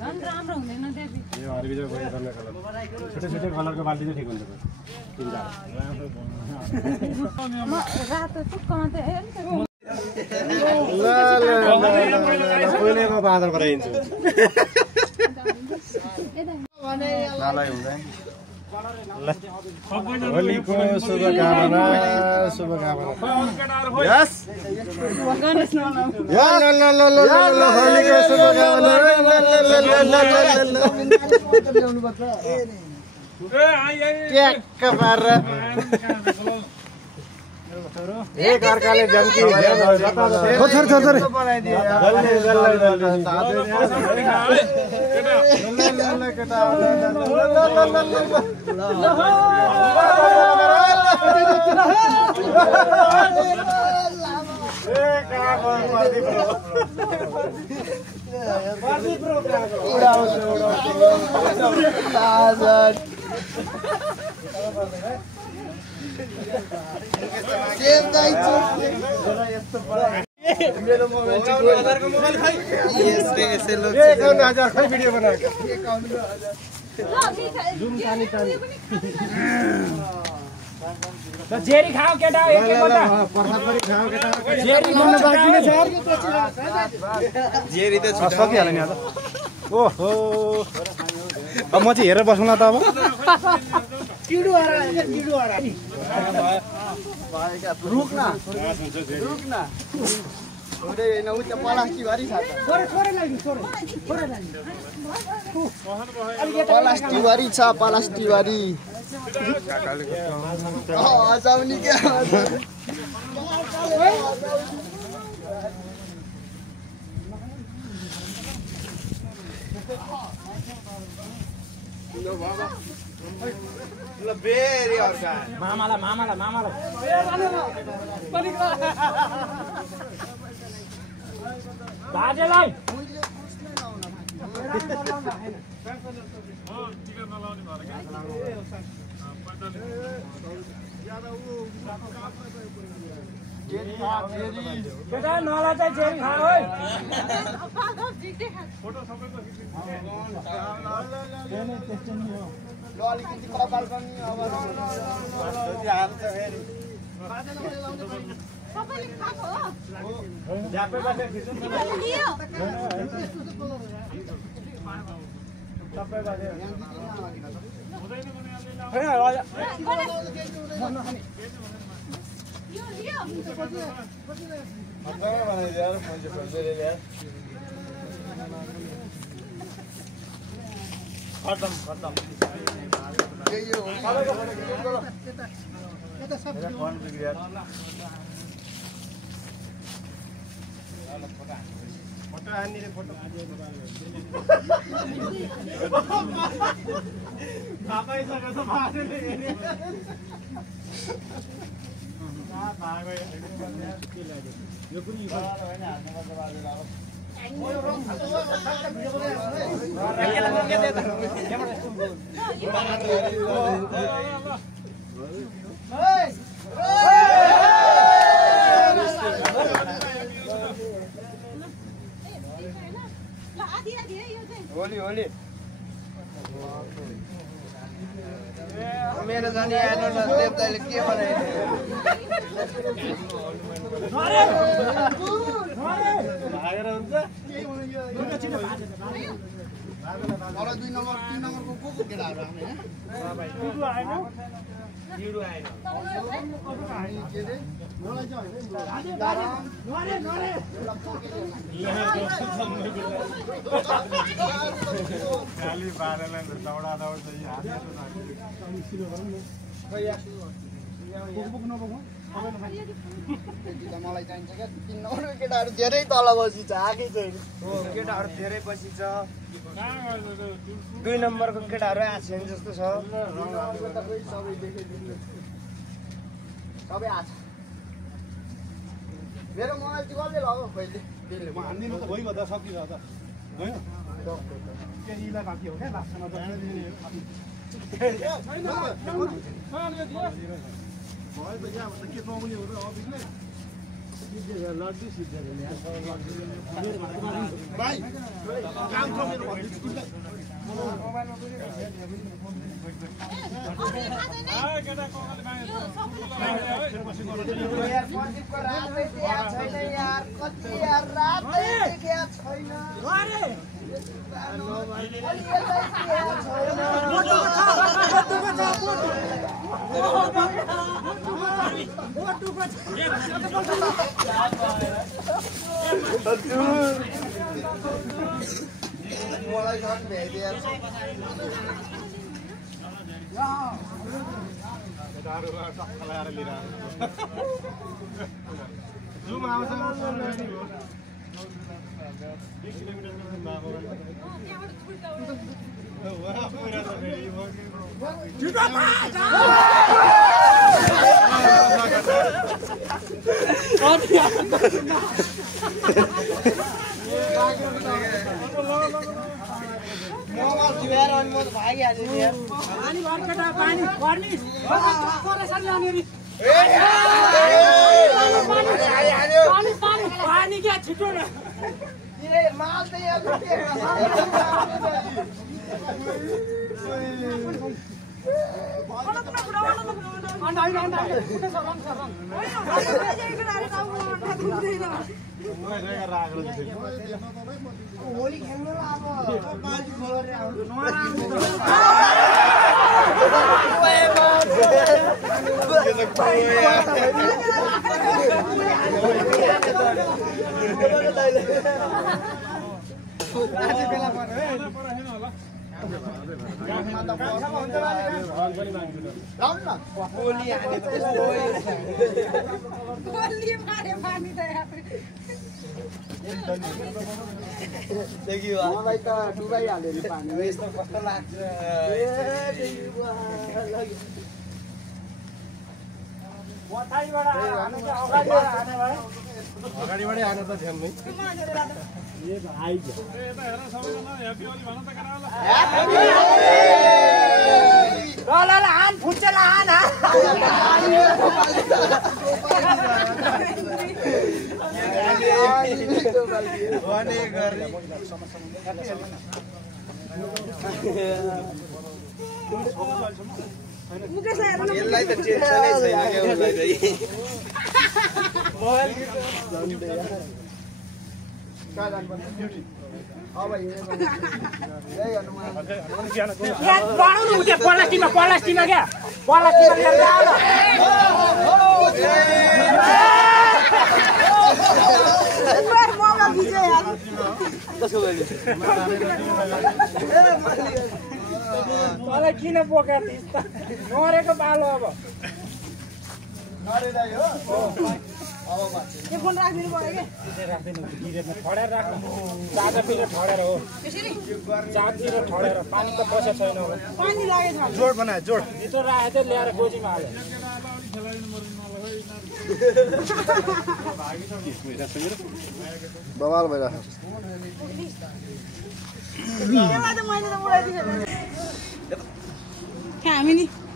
झन् राम्रो हुँदैन देवी यो हरबिज गयो गर्ने कलर छोटे छोटे कलरको बाल्टी चाहिँ ठिक हुन्छ तिनटा रातो टुक्कमा त हेर्नु ल पहिलेको बादर गराइदिन्छु नालाई हुँदैन होलीको शुभकामना यस होलीको शुभकामना एक अर्काले जन्की मेरो मोबाइल हजारको मोबाइल खै यसले लोक 5000 खै भिडियो बनाएको जुम तानी त जेरी खाऊ केटा एक एक वटा प्रसाद पनि खाऊ केटा जेरी खानु बाँकी नै छ जेरी त छुटा सकिहाल्यो नि आज ओहो अब म चाहिँ हेरेर बस्नु न त अब किडु आरा रुक न ओरे न उत प्लास्टिक भरि छ थोरै लागि प्लास्टिक भरि छ प्लास्टिक भरि आजाउनी के लो बाबा ल बेरी अर्का मामाला बाजेलाई टिकट नलाउने भएर केटा नला चाहिँ जेरी खा है फोटो सबैको ल अलिकति कपाल पनि अब हाल्छ फेरि सबैले खाको हो झ्यापै बसेर खिच्नु नि सबै बसेर हुँदैन भने यो लियो अझै भने यार मैले सोचेर यार खत्म यो कता सब फोन बिग्रियो फोटो हान्ने रे फोटो बाबाई सँग त भागले हेरे भागो यो पनि हैन हातमा त बाजेला होली मेरो जानी आएन न देवताले के भागेर हुन्छ अरे 2 नम्बर 3 नम्बरको को केटाहरु आएन जिरो आएन के रे मलाई चाहिँ हैन नरे खाली बारेलाई दौडा चाहिँ हातले सिलो गरौँ न खै बोक्नु नबोक्नु मलाई चाहिन्छ क्या 3 नम्बरको केटाहरु धेरै तल बसी छ आकै छैन हो केटाहरु धेरै बसी छ 2 नम्बरको केटाहरु आछन् जस्तो छ सबै देखेदिनु सबै आछ मेरो मोबाइल चाहिँ कसले लगायो पहिले त्यसले म हान्दिनु त भइगयो त सकियो त गयो केहीलाई बाँकी हो क्या लास्टमा त भयो त यहाँ के पाउने हो र अफिसले भाइ काम छ मेरो भन्छु मलाई झन् भेट्या दारुमा सक्का लगाएर लिएर जुम आउँछ 20 किलोमिटर पानी क्या छिटो न माल त यहाँ होली खेल्नु मलाई त डुबाइहाल्यो नि पानी यस्तो कस्तो लाग्छ अगाडिबाटै आएर त झ्याम्मै यसलाई त टेन्सनै छैन के उसलाई पलास्टिकमा क्या मलाई किन बोका नरेको बालो अब राखिदिनु पर्यो कि ठडेर राख्नु चारतिर ठडेर हो चारतिर ठडेर पानी त बसेको छैन पानी लागेको छ जोड बनायो जोड यस्तो राखेको थियो ल्याएर गोजीमा हाल्यो बवाल भइरहेको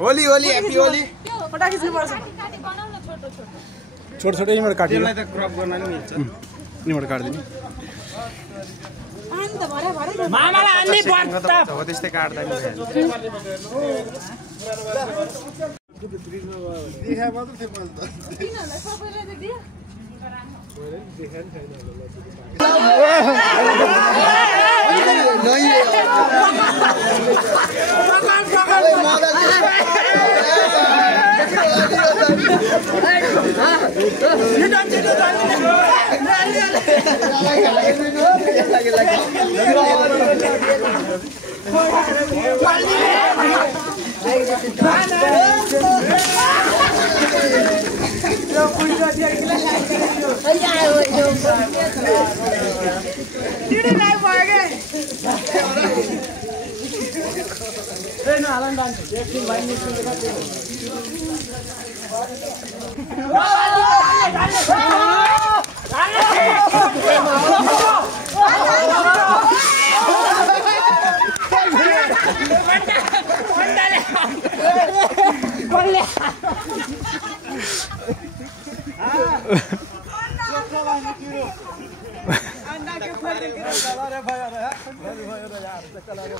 होली होली ह्याप्पी होली छोटो छोटो यिनीबाट काट्यो यसलाई त क्रप गर्न नि मिल्छ यिनीबाट काट्दिनु मामालाई अन्नी पर्छ हो त्यस्तै काट्दा नि देखा मात्र थियो मैले त किनलाई सबैले त दियो भयो र यार, त्यसका लागि